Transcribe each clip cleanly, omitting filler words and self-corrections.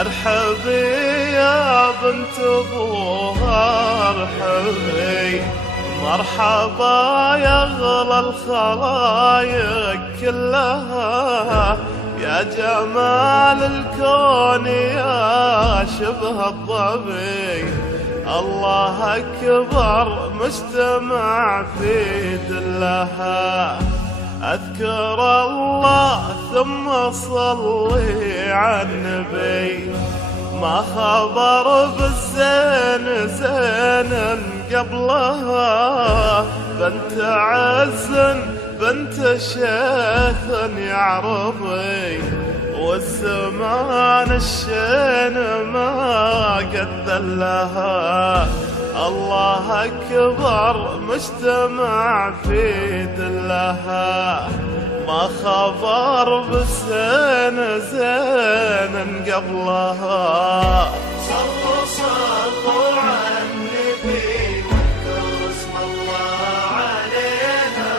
ارحبي يا بنت ابوها ارحبي، مرحبا يا اغلى الخلايق كلها، يا جمال الكون يا شبه الظبي، الله اكبر مجتمع في دلها. اذكر الله ثم صلي على النبي، ما خبر بالزين زين قبلها، بنت عز بنت شيخ يعرفي، والزمان الشين ما قد دلها. الله أكبر مجتمع في دلها، ما خبر بالزين زين قبلها. صلوا صلوا على النبي واذكروا اسم الله عليها،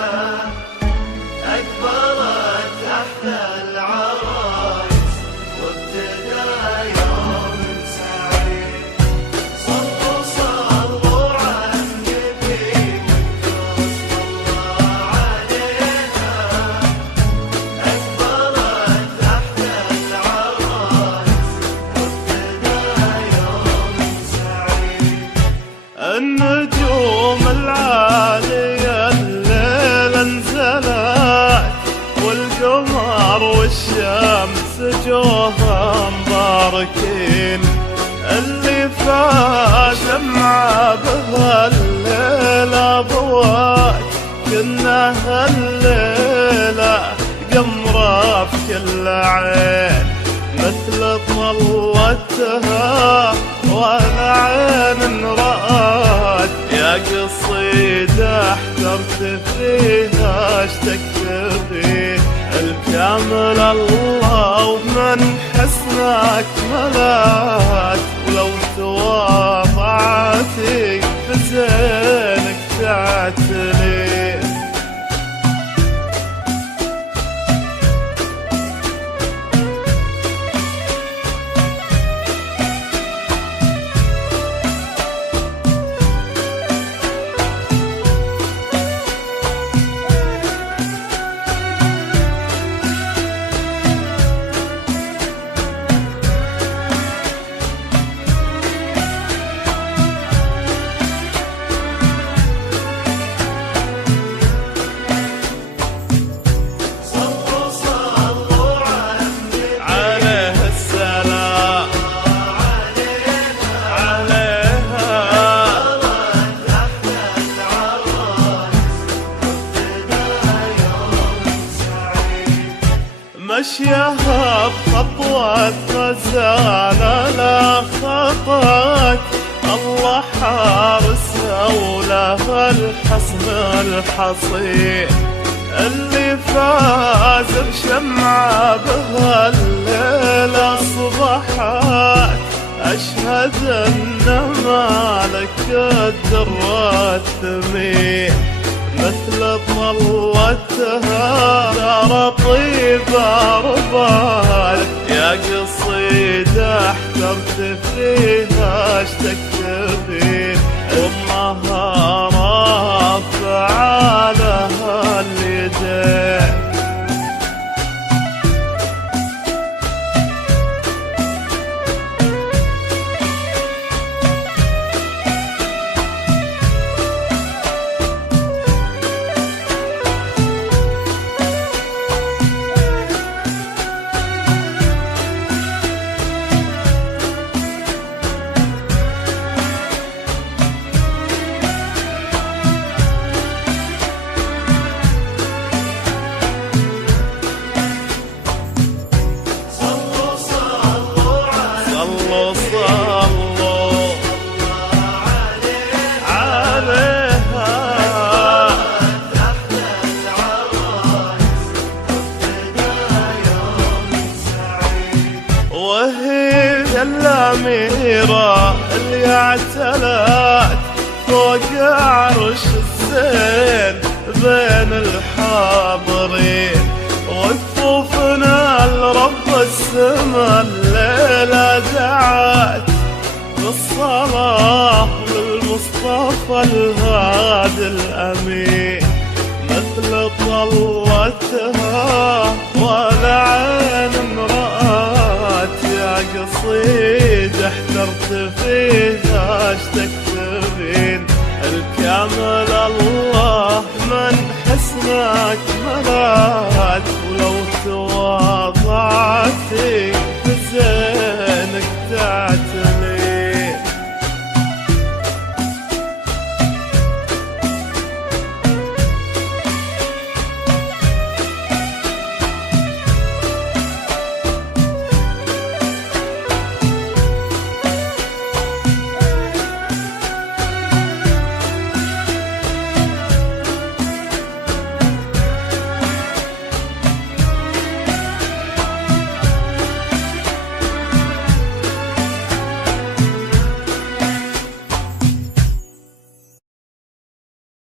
أكبرت تحت العرايس وابتدى يوم سعيد. صلوا صلوا على النبي واذكروا اسم الله عليها، أكبرت تحت العرايس وابتدى يوم سعيد. النجوم العالية الليل انزلت، والقمر والشمس جوها مباركين، اللي فاز مع بهالليلة ضوات، كنا هالليلة قمرة في كل عين، مثل طلتها ولا عين رأت، يا قصيدة احترت فيها اشتقت فيه، الكامل الله ومن حسنك ملاك، ولو تواضعتي بزينك تعتلي. مشيها بخطوة غزالة لا خطت، الله حارسها ولها الحصن الحصين، اللي فاز بشمعة بهالليلة صبحت، أشهد أن مالك الدر الثمين، مثل طلتها دار طيبة ربال، يا قصيدة احترت فيها اشتقت فيه، أمها رافعة لها اليدين. زين بين الحاضرين، وكفوفنا لرب السما الليلة دعت بالصلاة للمصطفى الهادي الأمين، مثل طلتها ولا عين رأت، يا قصيد احترت فيها اش تكتبين، الكامل الله من حسنك ملات، ولو تواضعتي